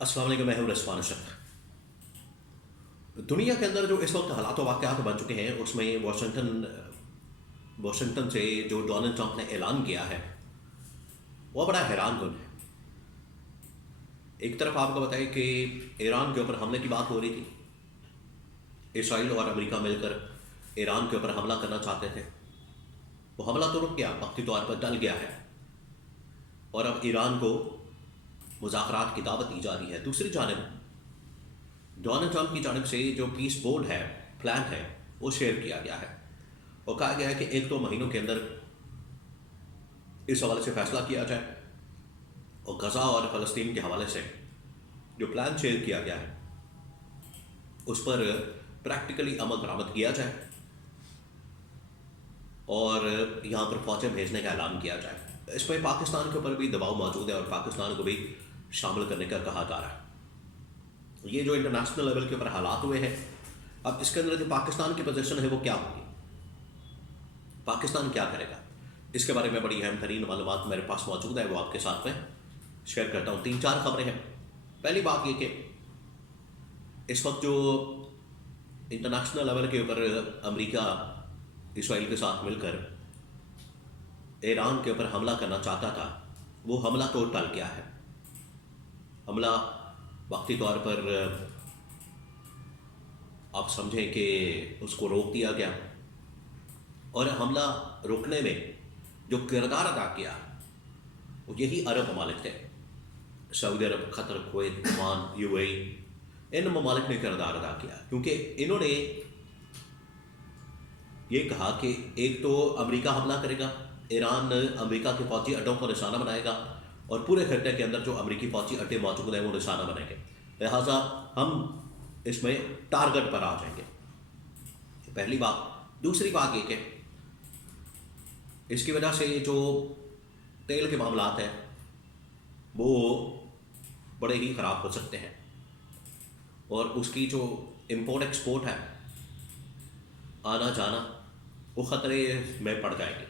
अस्सलाम वालेकुम, मैं हूं रसवान अशरफ। दुनिया के अंदर जो इस वक्त हालात व वाक़यात बन चुके हैं उसमें वाशिंगटन से जो डोनाल्ड ट्रंप ने ऐलान किया है वो बड़ा हैरान कुन है। एक तरफ आपको बताएं कि ईरान के ऊपर हमले की बात हो रही थी, इसराइल और अमेरिका मिलकर ईरान के ऊपर हमला करना चाहते थे। वो हमला तो रुक गया, वक्ती तौर पर टल गया है और अब ईरान को मुज़ाकरात की दावत दी जा रही है। दूसरी जानब डोनाल्ड ट्रंप की जानब से जो पीस बोर्ड है, प्लान है, वो शेयर किया गया है और कहा गया है कि 1-2 महीनों के अंदर इस हवाले से फैसला किया जाए और गज़ा और फ़लस्तीन के हवाले से जो प्लान शेयर किया गया है उस पर प्रैक्टिकली अमल दरामद किया जाए और यहाँ पर फौजें भेजने का ऐलान किया जाए। इसमें पाकिस्तान के ऊपर भी दबाव मौजूद है और पाकिस्तान को भी शामिल करने का कहा जा रहा है। ये जो इंटरनेशनल लेवल के ऊपर हालात हुए हैं, अब इसके अंदर जो पाकिस्तान की पोजीशन है वो क्या होगी, पाकिस्तान क्या करेगा, इसके बारे में बड़ी अहम तरीन मालूमात मेरे पास मौजूद है, वो आपके साथ में शेयर करता हूँ। 3-4 खबरें हैं। पहली बात ये कि इस वक्त जो इंटरनेशनल लेवल के ऊपर अमेरिका इसराइल के साथ मिलकर ईरान के ऊपर हमला करना चाहता था, वो हमला तो टल गया है। हमला वक्ती तौर पर आप समझें कि उसको रोक दिया गया और हमला रोकने में जो किरदार अदा किया वो यही अरब ममालिक थे। सऊदी अरब, कतर, कुवैत, ओमान, यूएई, इन ममालिक ने किरदार अदा किया क्योंकि इन्होंने ये कहा कि एक तो अमेरिका हमला करेगा, ईरान अमेरिका के फौजी अड्डों को निशाना बनाएगा और पूरे खत्ते के अंदर जो अमेरिकी फौजी अड्डे मौजूद हैं वो निशाना बनेंगे, लिहाजा हम इसमें टारगेट पर आ जाएंगे। पहली बात। दूसरी बात ये कि इसकी वजह से जो तेल के मामलात हैं वो बड़े ही ख़राब हो सकते हैं और उसकी जो इम्पोर्ट एक्सपोर्ट है, आना जाना, वो ख़तरे में पड़ जाएंगे।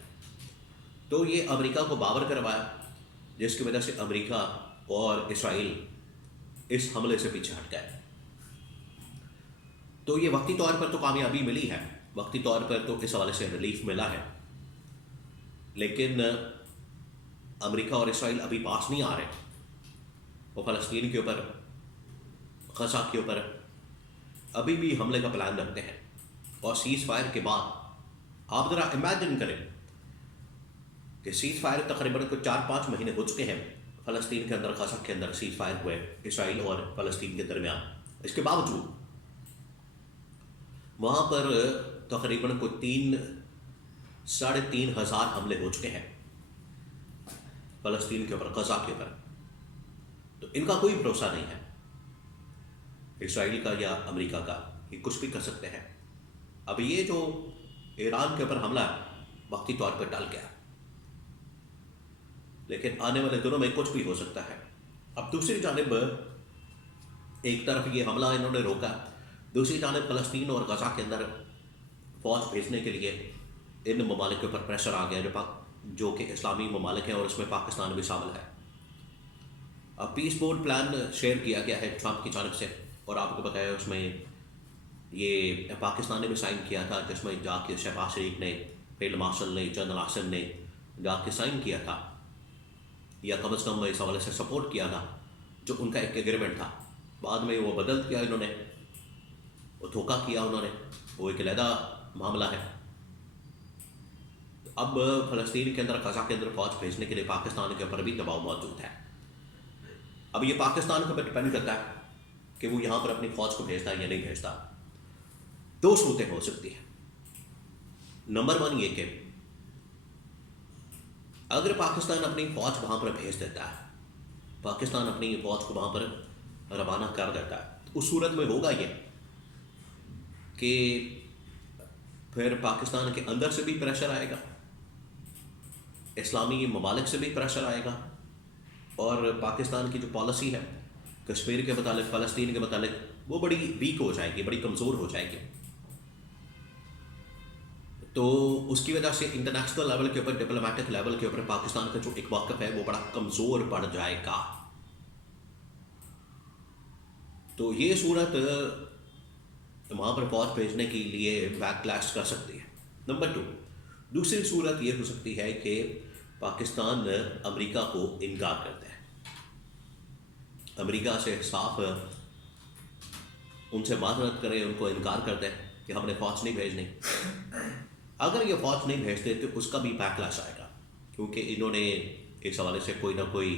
तो ये अमेरिका को बावर करवाया जिसकी वजह से अमेरिका और इसराइल इस हमले से पीछे हट गए। तो ये वक्ती तौर पर तो कामयाबी मिली है, वक्ती तौर पर तो इस हवाले से रिलीफ मिला है, लेकिन अमेरिका और इसराइल अभी पास नहीं आ रहे। वो फ़लस्तीन के ऊपर, गज़ा के ऊपर अभी भी हमले का प्लान रखते हैं और सीज़ फायर के बाद आप ज़रा इमेजिन करें कि सीज़ फायर तकरीबन कुछ 4-5 महीने हो चुके हैं फ़लस्तीन के अंदर, गज़ा के अंदर सीज़ फायर हुए इसराइल और फ़लस्तीन के दरमियान। इसके बावजूद वहाँ पर तकरीबन कुछ 3-3.5 हज़ार हमले हो चुके हैं फ़लस्तीन के ऊपर, गज़ा के ऊपर। तो इनका कोई भरोसा नहीं है, इसराइल का या अमेरिका का, ये कुछ भी कर सकते हैं। अब ये जो ईरान के ऊपर हमला वक्ती तौर पर टल गया, लेकिन आने वाले दिनों में कुछ भी हो सकता है। अब दूसरी जानिब एक तरफ ये हमला इन्होंने रोका, दूसरी जानिब फ़लस्तीन और गज़ा के अंदर फ़ौज भेजने के लिए इन ममालिक के ऊपर प्रेशर आ गया जो कि इस्लामी ममालिक हैं और इसमें पाकिस्तान भी शामिल है। अब पीस बोर्ड प्लान शेयर किया गया है ट्रंप की जानब से और आपको बताया उसमें ये पाकिस्तान ने भी साइन किया था, जिसमें जाके शहबाज शरीफ ने, फील्ड मार्शल ने, जनरल आसिम ने जाके साइन किया था या कम अज़ कम इस हवाले से सपोर्ट किया था जो उनका एक एग्रीमेंट था। बाद में वो बदल किया इन्होंने, वो धोखा किया उन्होंने, वो एक अलहदा मामला है। अब फ़लस्तीन के अंदर, गज़ा के अंदर फ़ौज भेजने के लिए पाकिस्तान के ऊपर भी दबाव मौजूद है। अब ये पाकिस्तान के ऊपर डिपेंड करता है कि वो यहाँ पर अपनी फ़ौज को भेजता है या नहीं भेजता। 2 सूरतें हो सकती हैं। नंबर 1 ये कि अगर पाकिस्तान अपनी फ़ौज वहाँ पर भेज देता है, पाकिस्तान अपनी फ़ौज को वहाँ पर रवाना कर देता है, तो उस सूरत में होगा ये कि फिर पाकिस्तान के अंदर से भी प्रेशर आएगा, इस्लामी ममालिक से भी प्रेशर आएगा और पाकिस्तान की जो पॉलिसी है कश्मीर के मुतालिक, फ़लस्तीन के मुतालिक, वो बड़ी वीक हो जाएगी, बड़ी कमज़ोर हो जाएगी। तो उसकी वजह से इंटरनेशनल लेवल के ऊपर, डिप्लोमेटिक लेवल के ऊपर पाकिस्तान का जो एक मौक़िफ़ है वो बड़ा कमज़ोर पड़ जाएगा। تو یہ صورت وہاں پر فوج بھیجنے کے لیے بیک کلیش کر سکتی ہے. نمبر 2، دوسری صورت یہ ہو سکتی ہے کہ پاکستان امریکہ کو انکار کرتا ہے، امریکہ سے صاف ان سے معذرت کرے، ان کو انکار کرتے ہیں کہ ہم نے فوج نہیں بھیجنی. اگر یہ فوج نہیں بھیجتے تو اس کا بھی بیکلاش آئے گا، کیونکہ انہوں نے اس حوالے سے کوئی نہ کوئی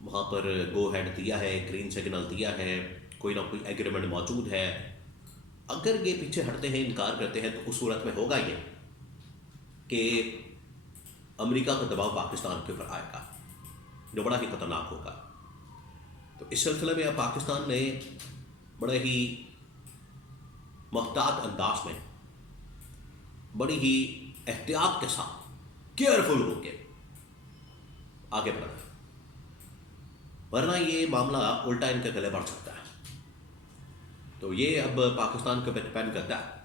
وہاں پر گو ہیڈ دیا ہے، گرین سگنل دیا ہے، کوئی نہ کوئی ایگریمنٹ موجود ہے. اگر یہ پیچھے ہٹتے ہیں، انکار کرتے ہیں، تو اس صورت میں ہوگا یہ کہ امریکہ کا دباؤ پاکستان کے اوپر آئے گا، جو بڑا ہی خطرناک ہوگا. تو اس سلسلے میں اب پاکستان نے بڑے ہی محتاط انداز میں، بڑی ہی احتیاط کے ساتھ، کیئرفل ہو کے آگے بڑھنا ہے، ورنہ یہ معاملہ الٹا ان کے گلے بڑھ سکتا ہے. تو یہ اب پاکستان کے اوپر ڈپینڈ کرتا ہے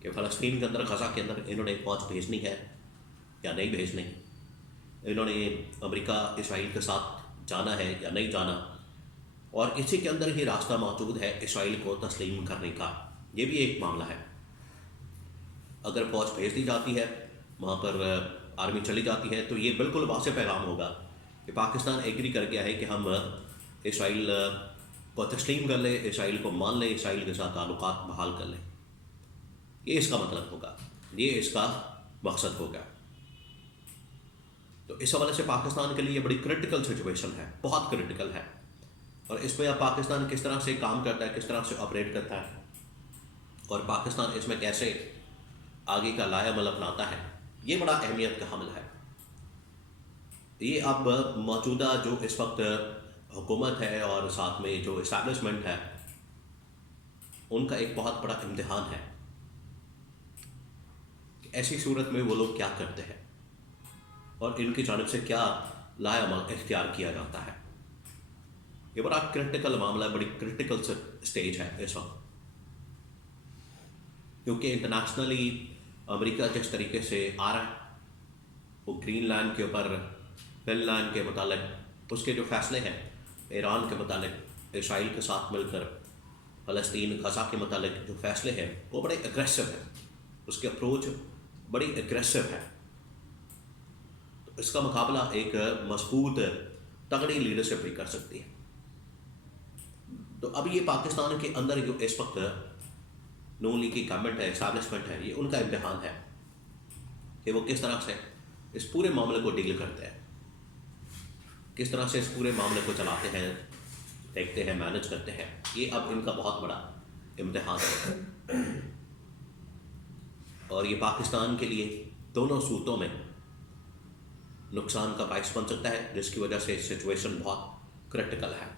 کہ فلسطین کے اندر، غزہ کے اندر انہوں نے فوج بھیجنی ہے یا نہیں بھیجنی، انہوں نے امریکہ اسرائیل کے ساتھ جانا ہے یا نہیں جانا، اور اسی کے اندر ہی راستہ موجود ہے اسرائیل کو تسلیم کرنے کا. یہ بھی ایک معاملہ ہے. اگر فوج بھیج دی جاتی ہے، وہاں پر آرمی چلی جاتی ہے، تو یہ بالکل واضح پیغام ہوگا کہ پاکستان ایگری کر گیا ہے کہ ہم اسرائیل کو تسلیم کر لیں، اسرائیل کو مان لیں، اسرائیل کے ساتھ تعلقات بحال کر لیں. یہ اس کا مطلب ہوگا، یہ اس کا مقصد ہوگا. تو اس حوالے سے پاکستان کے لیے بڑی کرٹیکل سچویشن ہے، بہت کرٹیکل ہے. اور اس پہ اب پاکستان کس طرح سے کام کرتا ہے، کس طرح سے آپریٹ کرتا ہے، اور پاکستان اس میں کیسے آگے کا لائے عمل اپناتا ہے، یہ بڑا اہمیت کا حامل ہے. یہ اب موجودہ جو اس وقت حکومت ہے اور ساتھ میں جو اسٹیبلشمنٹ ہے، ان کا ایک بہت بڑا امتحان ہے کہ ایسی صورت میں وہ لوگ کیا کرتے ہیں اور ان کی جانب سے کیا لائے عمل اختیار کیا جاتا ہے. یہ بڑا کرٹیکل معاملہ ہے، بڑی کرٹیکل سٹیج ہے اس وقت، کیونکہ انٹرنیشنلی امریکہ جس طریقے سے آ رہا ہے، وہ گرین لینڈ کے اوپر، فن لینڈ کے متعلق اس کے جو فیصلے ہیں، ایران کے متعلق، اسرائیل کے ساتھ مل کر فلسطین، غزہ کے متعلق جو فیصلے ہیں، وہ بڑے اگریسو ہیں، اس کے اپروچ بڑی اگریسو ہے. تو اس کا مقابلہ ایک مضبوط تگڑی لیڈرشپ بھی کر سکتی ہے. تو اب یہ پاکستان کے اندر جو اس وقت نون لیگ کی گورنمنٹ ہے، اسٹیبلشمنٹ ہے، یہ ان کا امتحان ہے کہ وہ کس طرح سے اس پورے معاملے کو ڈیل کرتے ہیں، کس طرح سے اس پورے معاملے کو چلاتے ہیں، دیکھتے ہیں، مینج کرتے ہیں. یہ اب ان کا بہت بڑا امتحان ہے، اور یہ پاکستان کے لیے دونوں صورتوں میں نقصان کا باعث بن سکتا ہے، جس کی وجہ سے سچویشن بہت کرٹیکل ہے.